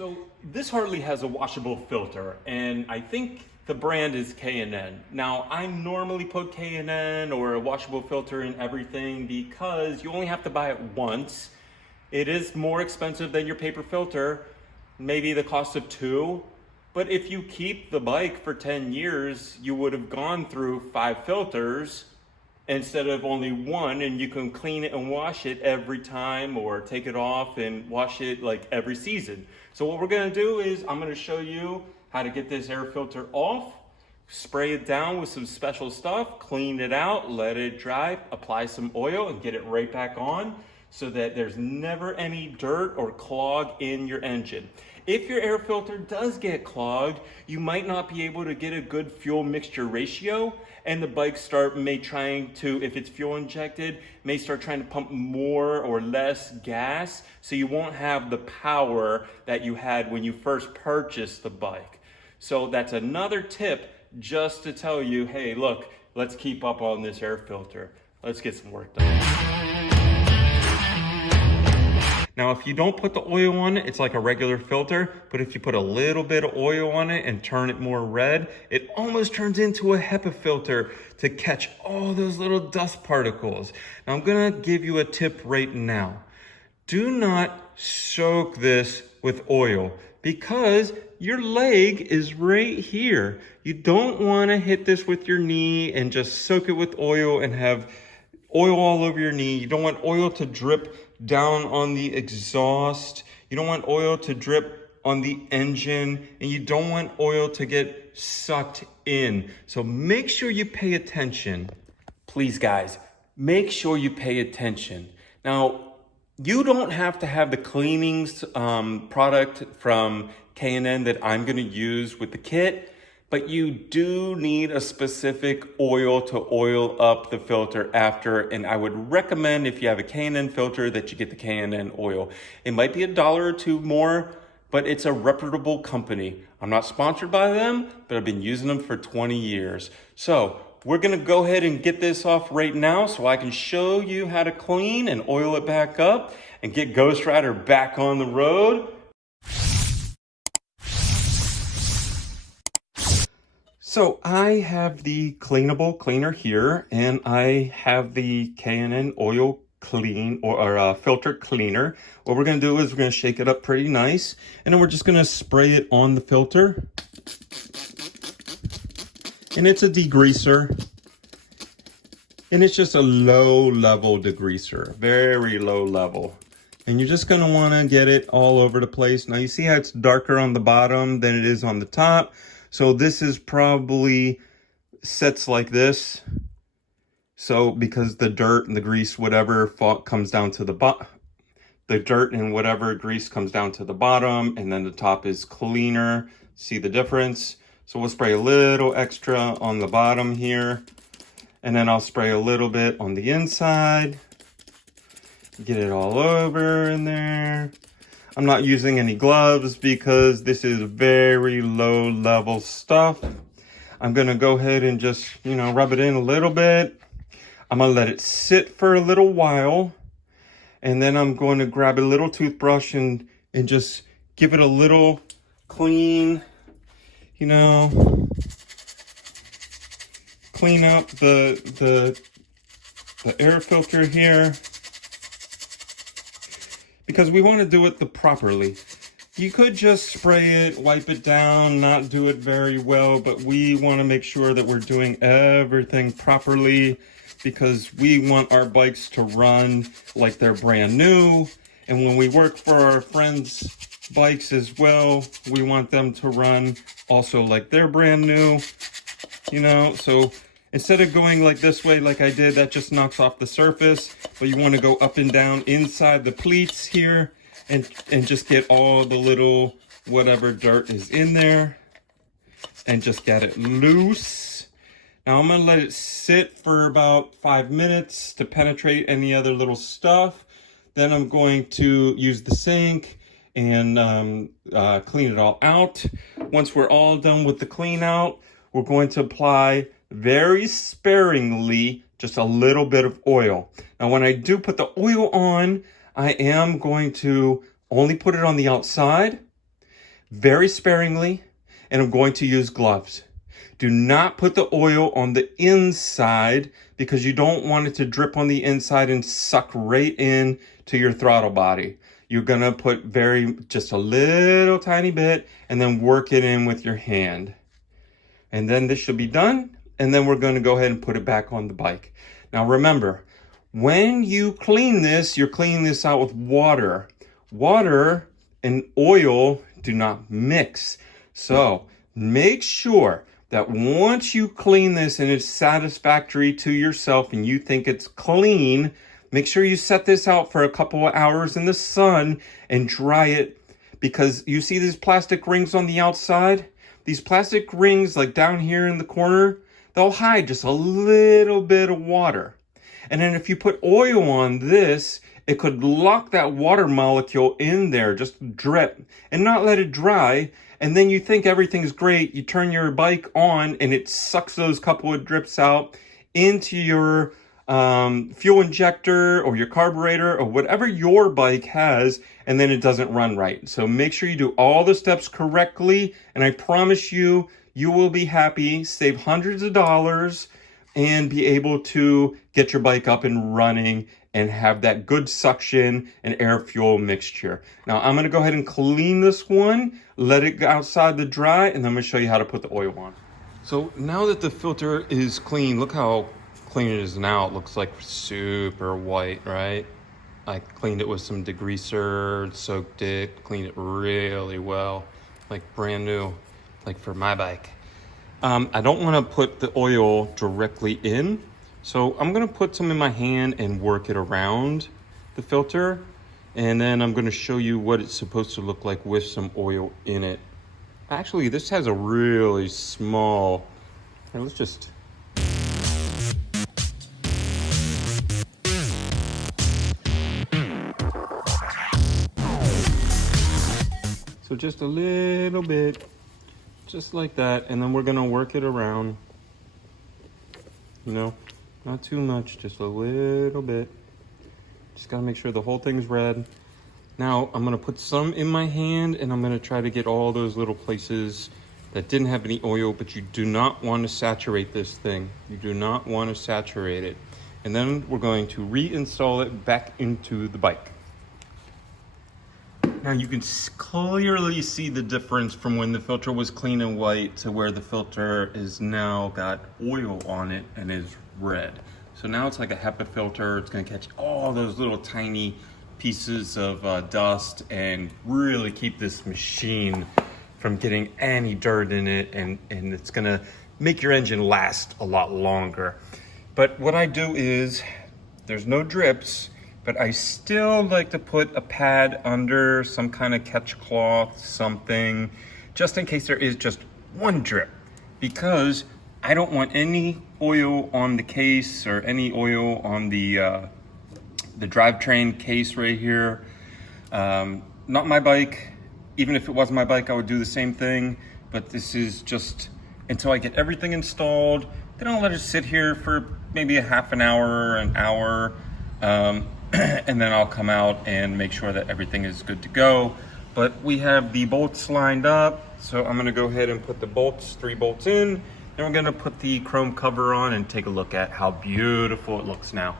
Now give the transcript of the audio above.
So this hardly has a washable filter, and I think the brand is K&N. Now, I normally put K&N or a washable filter in everything because you only have to buy it once. It is more expensive than your paper filter, maybe the cost of two. But if you keep the bike for 10 years, you would have gone through 5 filters instead of only one, and you can clean it and wash it every time or take it off and wash it like every season. So what we're gonna do is I'm gonna show you how to get this air filter off, spray it down with some special stuff, clean it out, let it dry, apply some oil and get it right back on so that there's never any dirt or clog in your engine. If your air filter does get clogged, you might not be able to get a good fuel mixture ratio, and the bike may trying to, if it's fuel injected, may start trying to pump more or less gas, so you won't have the power that you had when you first purchased the bike. So that's another tip just to tell you, hey, look, let's keep up on this air filter. Let's get some work done. Now, if you don't put the oil on it, it's like a regular filter, but if you put a little bit of oil on it and turn it more red, it almost turns into a HEPA filter to catch all those little dust particles. Now, I'm gonna give you a tip right now. Do not soak this with oil because your leg is right here. You don't wanna hit this with your knee and just soak it with oil and have oil all over your knee. You don't want oil to drip down on the exhaust. You don't want oil to drip on the engine, and you don't want oil to get sucked in. So make sure you pay attention. Please, guys, make sure you pay attention. Now, you don't have to have the cleanings product from K&N that I'm gonna use with the kit, but you do need a specific oil to oil up the filter after, and I would recommend if you have a K&N filter that you get the K&N oil. It might be $1 or $2 more, but it's a reputable company. I'm not sponsored by them, but I've been using them for 20 years. So we're gonna go ahead and get this off right now so I can show you how to clean and oil it back up and get Ghost Rider back on the road. So I have the cleanable cleaner here, and I have the K&N oil clean or filter cleaner. What we're gonna do is we're gonna shake it up pretty nice, and then we're just gonna spray it on the filter. And it's a degreaser, and it's just a low level degreaser, very low level. And you're just gonna wanna get it all over the place. Now you see how it's darker on the bottom than it is on the top. So this is probably sets like this. So because the dirt and the grease, whatever, comes down to the bottom, the dirt and whatever grease comes down to the bottom, and then the top is cleaner. See the difference? So we'll spray a little extra on the bottom here, and then I'll spray a little bit on the inside. Get it all over in there. I'm not using any gloves because this is very low level stuff. I'm gonna go ahead and just, rub it in a little bit. I'm gonna let it sit for a little while. And then I'm going to grab a little toothbrush and just give it a little clean, clean up the air filter here. Because we want to do it properly. You could just spray it, wipe it down, not do it very well, but we want to make sure that we're doing everything properly because we want our bikes to run like they're brand new. And when we work for our friends' bikes as well, we want them to run also like they're brand new, so instead of going like this way, like I did, that just knocks off the surface. But you want to go up and down inside the pleats here and just get all the little whatever dirt is in there and just get it loose. Now I'm going to let it sit for about 5 minutes to penetrate any other little stuff. Then I'm going to use the sink and clean it all out. Once we're all done with the clean out, we're going to apply very sparingly just a little bit of oil. Now when I do put the oil on, I am going to only put it on the outside very sparingly, and I'm going to use gloves. Do not put the oil on the inside because you don't want it to drip on the inside and suck right in to your throttle body. You're gonna put just a little tiny bit and then work it in with your hand. And then this should be done. And then we're gonna go ahead and put it back on the bike. Now remember, when you clean this, you're cleaning this out with water. Water and oil do not mix. So make sure that once you clean this and it's satisfactory to yourself and you think it's clean, make sure you set this out for a couple of hours in the sun and dry it, because you see these plastic rings on the outside? These plastic rings, like down here in the corner, they'll hide just a little bit of water. And then if you put oil on this, it could lock that water molecule in there, just drip, and not let it dry. And then you think everything's great. You turn your bike on and it sucks those couple of drips out into your fuel injector or your carburetor or whatever your bike has, and then it doesn't run right. So make sure you do all the steps correctly, and I promise you, you will be happy, save hundreds of dollars, and be able to get your bike up and running and have that good suction and air fuel mixture. Now I'm gonna go ahead and clean this one, let it go outside to dry, and then I'm gonna show you how to put the oil on. So now that the filter is clean, look how clean it is now. It looks like super white, right? I cleaned it with some degreaser, soaked it, cleaned it really well, like brand new, like for my bike. I don't wanna put the oil directly in, so I'm gonna put some in my hand and work it around the filter. And then I'm gonna show you what it's supposed to look like with some oil in it. Actually, this has a really small, here, let's just. So just a little bit, just like that. And then we're gonna work it around, you know, not too much, just a little bit. Just gotta make sure the whole thing's red. Now I'm gonna put some in my hand and I'm gonna try to get all those little places that didn't have any oil, but you do not want to saturate this thing. You do not want to saturate it. And then we're going to reinstall it back into the bike. Now you can clearly see the difference from when the filter was clean and white to where the filter is now got oil on it and is red. So now it's like a HEPA filter. It's gonna catch all those little tiny pieces of dust and really keep this machine from getting any dirt in it, and it's gonna make your engine last a lot longer. But what I do is, there's no drips, but I still like to put a pad under, some kind of catch cloth, something, just in case there is just one drip, because I don't want any oil on the case or any oil on the drivetrain case right here. Not my bike. Even if it was my bike, I would do the same thing, but this is just until I get everything installed. Then I'll let it sit here for maybe a half an hour, an hour, and then I'll come out and make sure that everything is good to go. But we have the bolts lined up, so I'm gonna go ahead and put the bolts, 3 bolts in, and we're gonna put the chrome cover on and take a look at how beautiful it looks now.